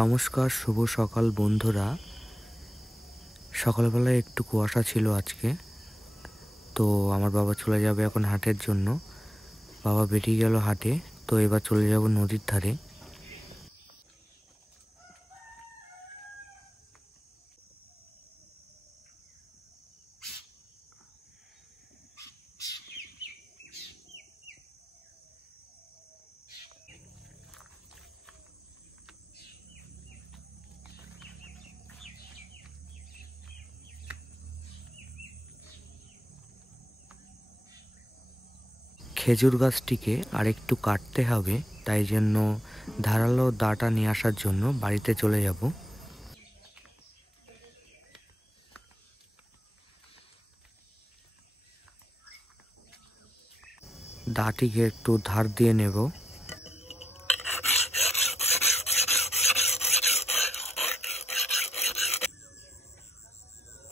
নমস্কার, শুভ সকাল বন্ধুরা। সকালবেলায় একটু কুয়াশা ছিল আজকে, তো আমার বাবা চলে যাবে এখন হাটের জন্য। বাবা বেরিয়ে গেল হাটে, তো এবার চলে যাব নদীর ধারে। খেজুর গাছটিকে আরেকটু কাটতে হবে, তাই জন্য ধারালো দাটা নিয়ে আসার জন্য বাড়িতে চলে যাব। দাটিকে একটু ধার দিয়ে নেব।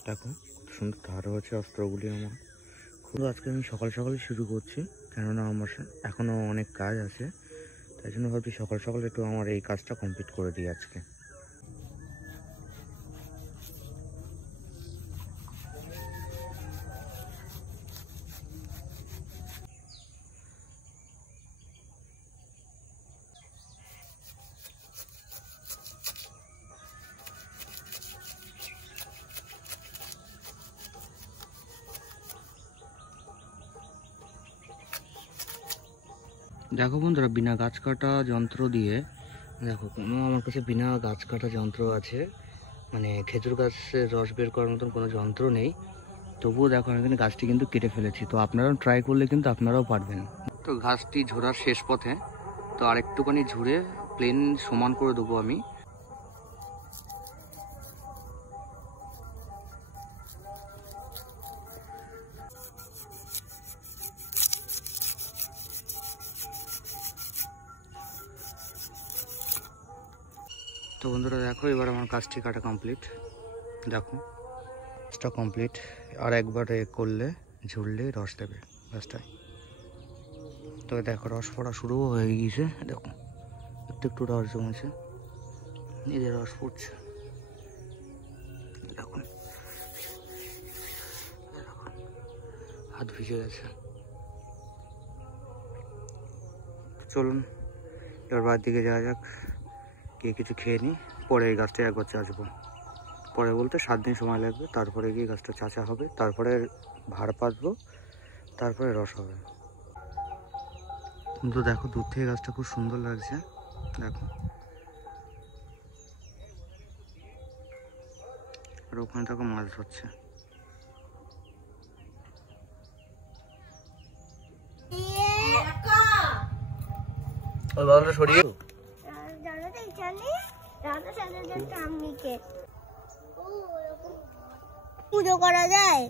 দেখো কত সুন্দর ধার হচ্ছে অস্ত্রগুলি আমার। খুব আজকে আমি সকাল সকালে শুরু করছি, কেননা আমার এখনও অনেক কাজ আছে, তাই জন্য ভাবছি সকাল সকাল একটু আমার এই কাজটা কমপ্লিট করে দিই আজকে। দেখো বন্ধুরা, বিনা গাছ কাটা যন্ত্র দিয়ে, দেখো কোনো আমার কাছে বিনা গাছ কাটা যন্ত্র আছে, মানে খেজুর গাছের রস বের করার মতন কোনো যন্ত্র নেই, তবুও দেখো এখানে গাছটি কিন্তু কেটে ফেলেছি। তো আপনারাও ট্রাই করলে কিন্তু আপনারাও পারবেন। তো গাছটি ঝোড়ার শেষ পথে, তো আরেকটুখানি ঝুড়ে প্লেন সমান করে দেবো আমি। তো বন্ধুরা দেখো, এবার আমার কাজটি কাটা কমপ্লিট। দেখো কাজটা কমপ্লিট। আর একবার করলে ঝুড়লে রস দেবে গাছটায়। তো দেখো রস পড়া শুরুও হয়ে গিয়েছে, দেখো একটু একটু রস জমেছে, নিজের রস পড়ছে। দেখুন হাত ভিজে গেছে। চলুন এবার বাড়ির দিকে যাওয়া যাক, গিয়ে কিছু খেয়ে নিই, পরে এই গাছটা একবার চাচবো। পরে বলতে 7 দিন সময় লাগবে, তারপরে গিয়ে গাছটা চাচা হবে, তারপরে ভাড় পাতবো, তারপরে রস হবে। কিন্তু দেখো দূর থেকে গাছটা খুব সুন্দর লাগছে। দেখো আর ওখানে দেখো মাছ ধরছে। ওই বাগানটা সরিয়ে পুজো করা যায়।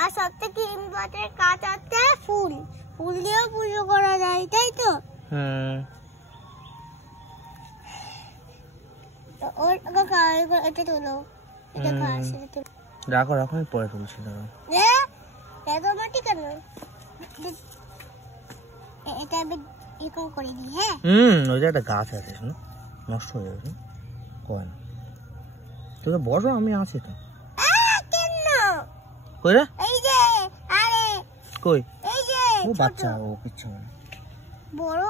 আর সব থেকে ইম্পর্টেন্ট কাজ হচ্ছে ফুল, ফুল দিয়েও পুজো করা যায়, তাই তো? এটা তোলো, এটা রাখো রাখো, আমি পরে তুলছি। এত মাটি কেন? এটা আমি এরকম করে দিই। হ্যাঁ ওই যে একটা গাছ আছে, শোনো নষ্ট হয়ে যাবে, কয় না তোকে বসো, আমি আছি তো। কেন কই রে? এই যে, আরে কই? এই যে ও বাচ্চা, ও কিচ্ছু না, বড়